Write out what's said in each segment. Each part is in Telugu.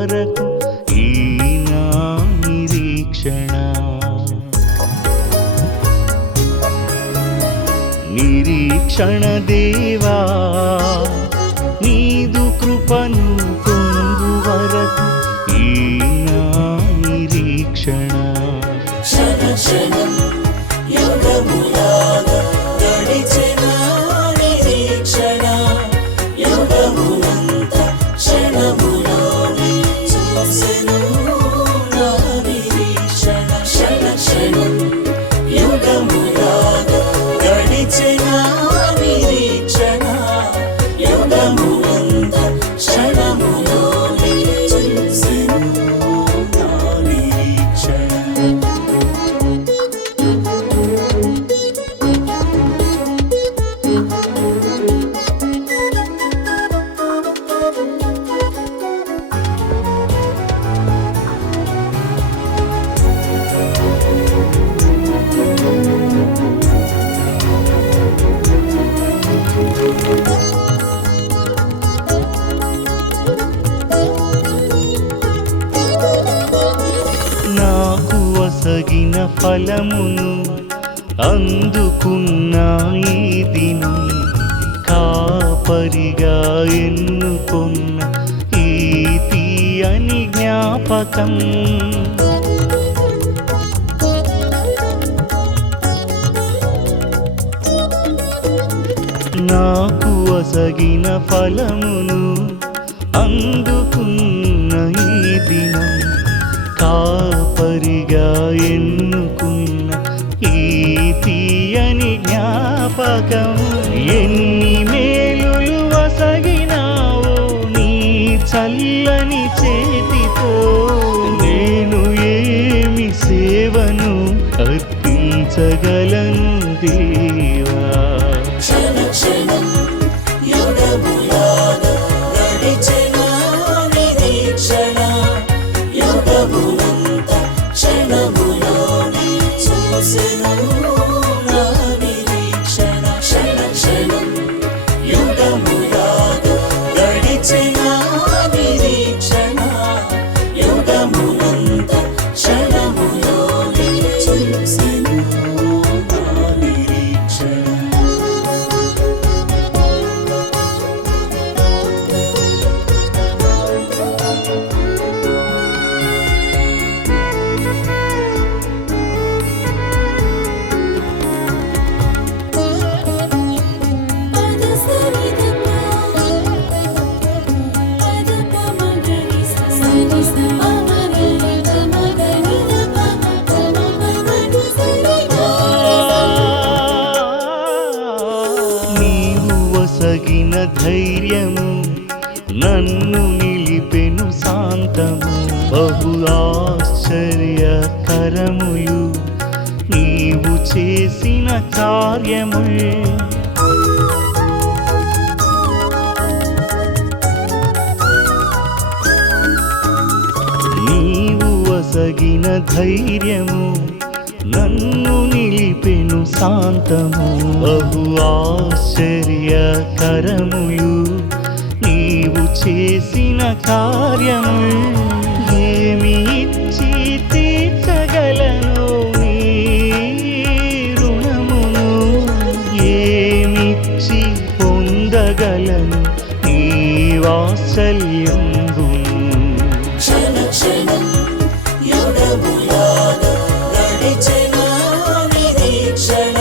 వరకు ఈ నా నిరీక్షణ. నిరీక్షణ దేవా నీదు కృపను పొందు వరకు ఈ నా నిరీక్షణ. క్షణ క్షణం యుగములాగా గడిచిన నిరీక్షణ, యుగమునంత క్షణములోనే చూసెను నా నిరీక్షణ. క్షణ క్షణం యుగములాగా గడిచిన నిరీక్షణ, యుగమునంత క్షణములోనే చూసెను నా నిరీక్షణ. నాకు వసగిన ఫలమును అందుకున్న ఈ దినం, కాపరిగా ఎన్నుకున్న ఈ తీయని జ్ఞాపకం. నాకు వసగిన ఫలమును అందుకున్న ఈ దినం, కాపరిగా ఎన్నుకున్న ఈ తీయని జ్ఞాపకం. ఎన్ని మేలులు వసగినావో నీ చల్లని చేతితో, నేను ఏమి సేవను అర్పించగలను దేవా. క్షణ క్షణం యుగములాగా గడిచిన నిరీక్షణ, యుగమునంత క్షణములోనే చూసెను నా నిరీక్షణ. క్షణ క్షణం యుగములాగా గడిచిన నిరీక్షణ, యుగమునంత క్షణములోనే చూసెను నా నిరీక్షణ. నీవు వసగిన ధైర్యము నన్ను నిలిపెను శాంతము, బహు ఆశ్చర్యకరములు నీవు చేసిన కార్యములు. నీవు వసగిన ధైర్యము నన్ను నిలిపెను శాంతము, బహు ఆశ్చర్యకరములు నీవు చేసిన కార్యములు. ఏమి ఇచ్చి తీర్చగలను నీ రుణమును, ఏమిచ్చి పొందగలను నీ వాత్సల్యంబును. క్షణ క్షణం యుగములాగా గడిచిన నిరీక్షణ,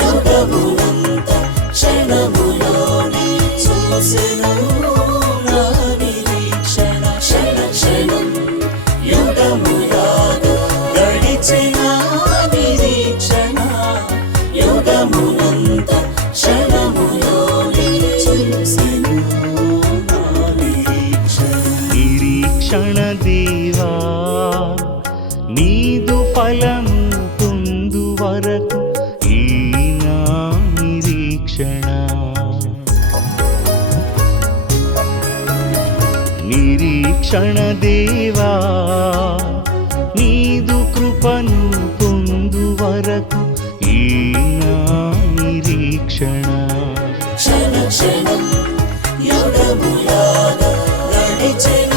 యుగమునంత క్షణములోనే చూసెను నా నిరీక్షణ. క్షణ క్షణం యుగములాగా గడిచిన నిరీక్షణ, యుగమునంత క్షణములోనే చూసెను నా నిరీక్షణ. నిరీక్షణ దేవా నీదు ఫలము పొందు వరకు ఈ నా నిరీక్షణ. నిరీక్షణ దేవా నీదు కృపను పొందు వరకు ఈ నా నిరీక్షణ. క్షణ క్షణం యుగములాగా గడిచిన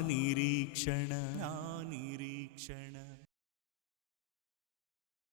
నిరీక్షణ